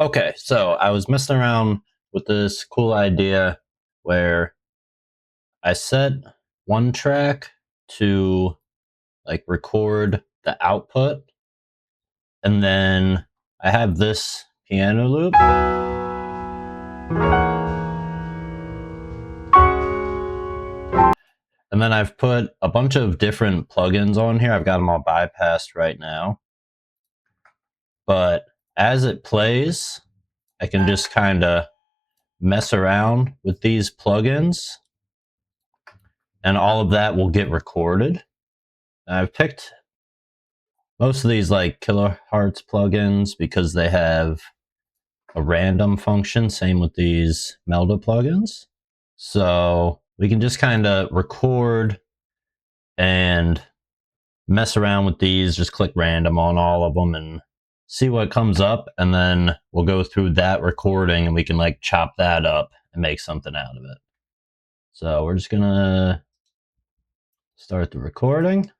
Okay, so I was messing around with this cool idea where I set one track to like record the output, and then I have this piano loop. And then I've put a bunch of different plugins on here. I've got them all bypassed right now. But as it plays, I can just kind of mess around with these plugins, and all of that will get recorded. And I've picked most of these like kilohertz plugins because they have a random function. Same with these Melda plugins. So we can just kind of record and mess around with these, just click random on all of them and see what comes up, and then we'll go through that recording and we can like chop that up and make something out of it. So we're just gonna start the recording.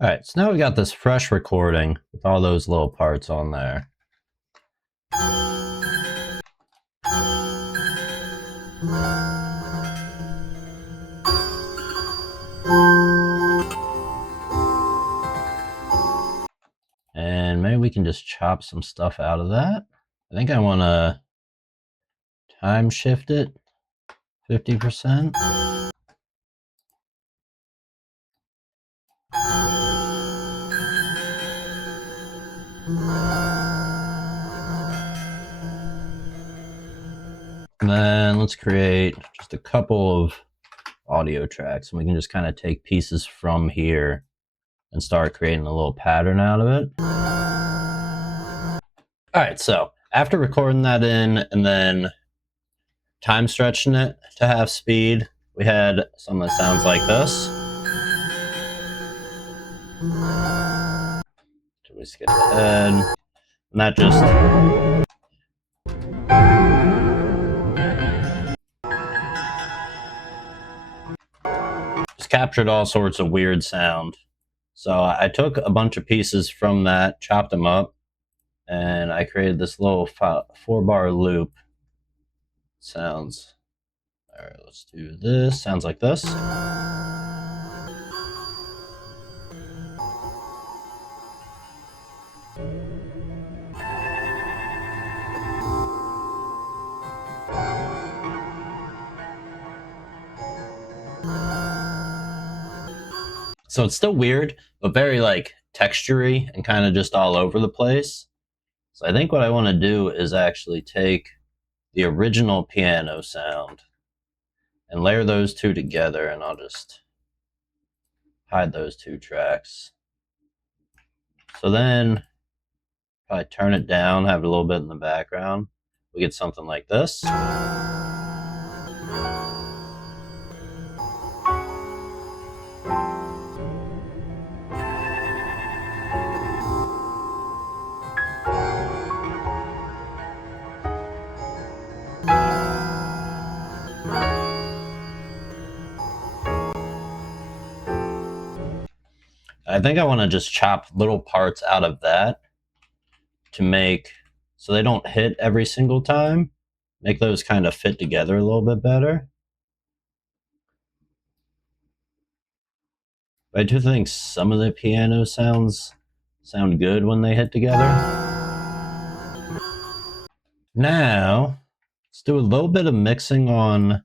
All right, so now we got this fresh recording with all those little parts on there. And maybe we can just chop some stuff out of that. I think I want to time shift it 50%. And then let's create just a couple of audio tracks, and we can just kind of take pieces from here and start creating a little pattern out of it. All right, so after recording that in and then time stretching it to half speed, we had something that sounds like this. So we skip ahead, and that just captured all sorts of weird sound. So I took a bunch of pieces from that, chopped them up, and I created this little 4-bar loop. Sounds. All right, let's do this. Sounds like this. So it's still weird, but very like textury and kind of just all over the place. So I think what I want to do is actually take the original piano sound and layer those two together, and I'll just hide those two tracks. So then probably turn it down, have it a little bit in the background. We get something like this. I think I want to just chop little parts out of that to make so they don't hit every single time. Make those kind of fit together a little bit better. But I do think some of the piano sounds sound good when they hit together. Now, let's do a little bit of mixing on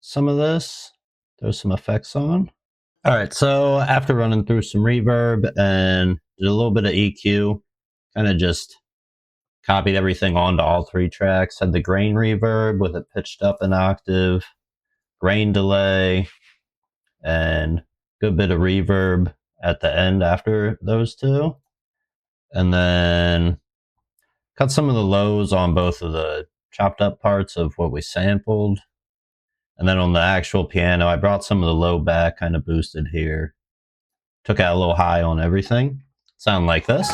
some of this. Throw some effects on. All right, so after running through some reverb and did a little bit of EQ, kind of just copied everything onto all three tracks. Had the grain reverb with it pitched up an octave, grain delay, and good bit of reverb at the end after those two. And then cut some of the lows on both of the chopped up parts of what we sampled. And then on the actual piano, I brought some of the low back, kind of boosted here. Took out a little high on everything. Sound like this.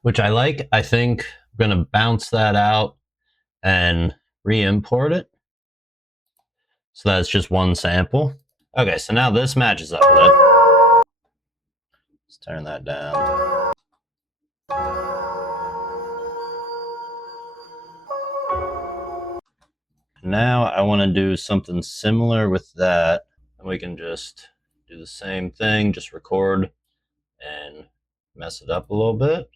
Which I like. I think I'm going to bounce that out and re-import it. So that's just one sample. Okay, so now this matches up with it. Let's turn that down. Now I want to do something similar with that. And we can just do the same thing, just record and mess it up a little bit.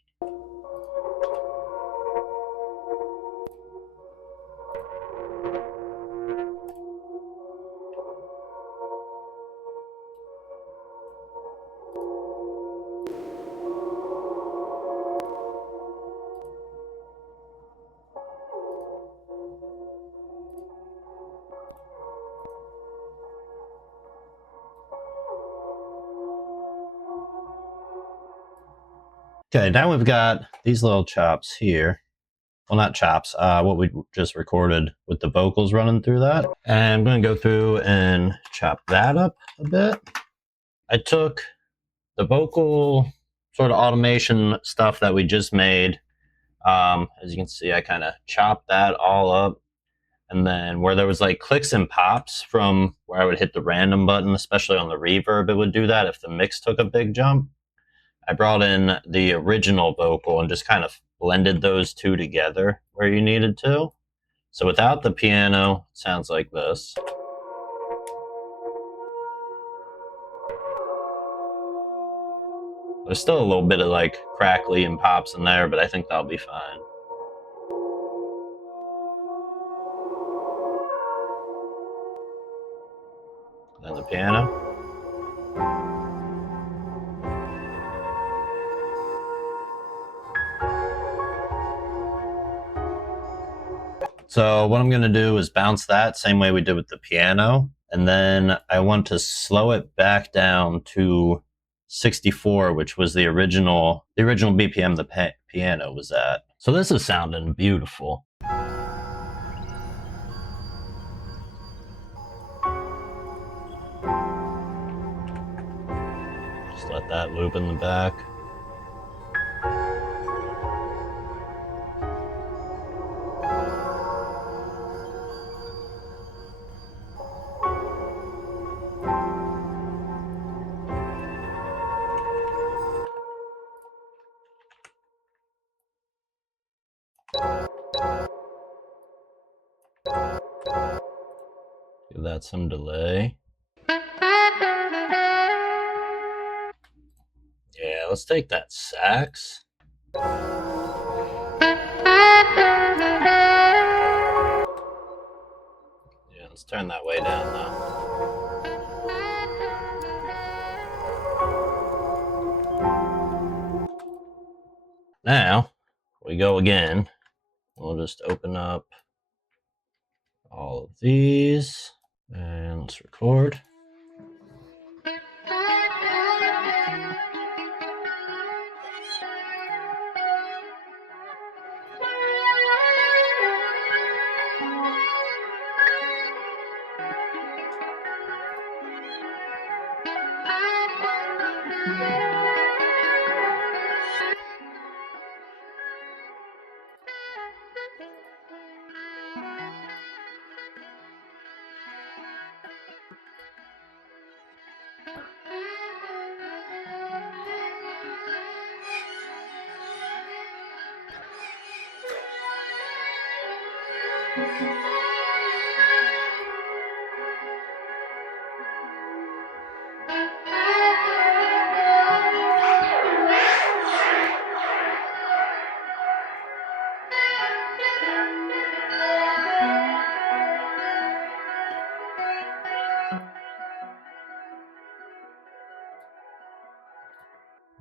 Okay, now we've got these little chops here. Well, not chops, what we just recorded with the vocals running through that. And I'm going to go through and chop that up a bit. I took the vocal sort of automation stuff that we just made. As you can see, I kind of chopped that all up. And then where there was like clicks and pops from where I would hit the random button, especially on the reverb, it would do that if the mix took a big jump. I brought in the original vocal and just kind of blended those two together where you needed to. So without the piano, it sounds like this. There's still a little bit of like crackly and pops in there, but I think that'll be fine. Then the piano. So what I'm going to do is bounce that same way we did with the piano. And then I want to slow it back down to 64, which was the original BPM the piano was at. So this is sounding beautiful. Just let that loop in the back. Give that some delay. Yeah, let's take that sax. Yeah, let's turn that way down though. Now, we go again. We'll just open up all of these and let's record.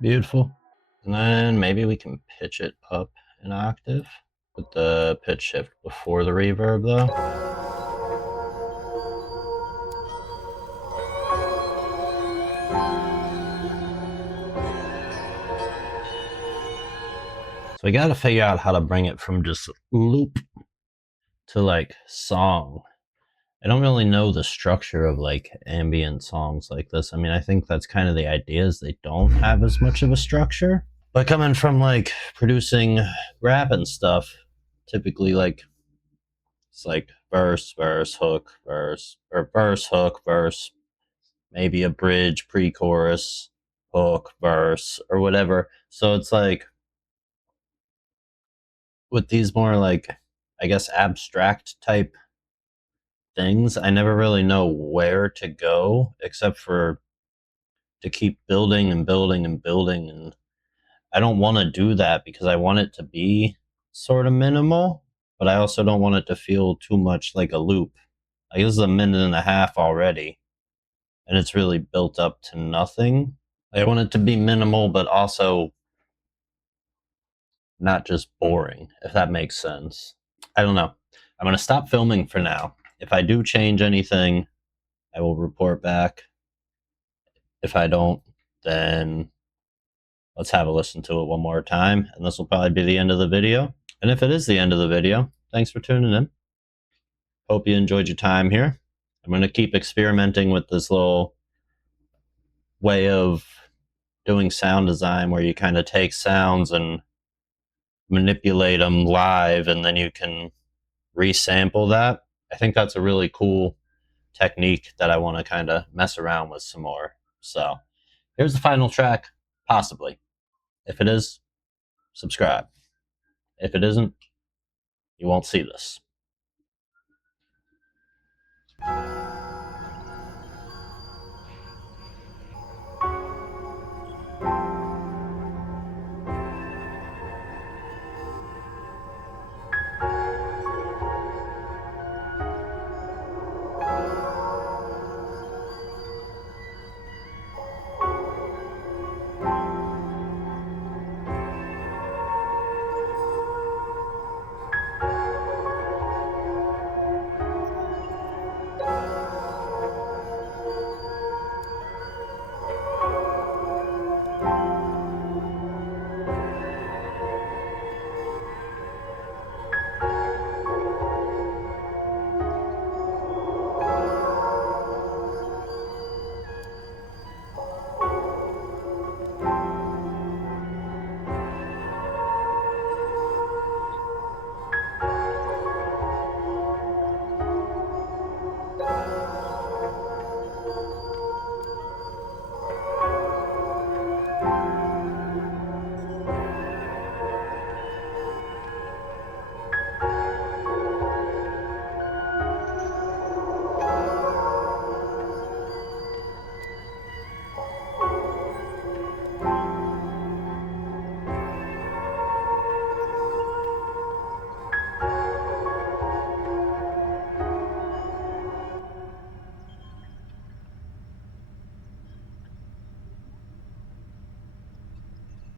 Beautiful. And then maybe we can pitch it up an octave with the pitch shift before the reverb though. So we gotta figure out how to bring it from just loop to like song. I don't really know the structure of like ambient songs like this. I mean, I think that's kind of the idea is they don't have as much of a structure. But coming from like producing rap and stuff, typically like it's like verse, verse, hook, verse, or verse, hook, verse, maybe a bridge, pre-chorus, hook, verse, or whatever. So it's like with these more like I guess abstract type things, I never really know where to go except for to keep building and building and building. And I don't want to do that because I want it to be sort of minimal, but I also don't want it to feel too much like a loop. Like this is a minute and a half already, and it's really built up to nothing. I want it to be minimal, but also not just boring, if that makes sense. I don't know. I'm going to stop filming for now. If I do change anything, I will report back. If I don't, then let's have a listen to it one more time, and this will probably be the end of the video. And if it is the end of the video, thanks for tuning in. Hope you enjoyed your time here. I'm going to keep experimenting with this little way of doing sound design where you kind of take sounds and manipulate them live and then you can resample that. I think that's a really cool technique that I want to kind of mess around with some more. So here's the final track, possibly. If it is, subscribe. If it isn't, you won't see this.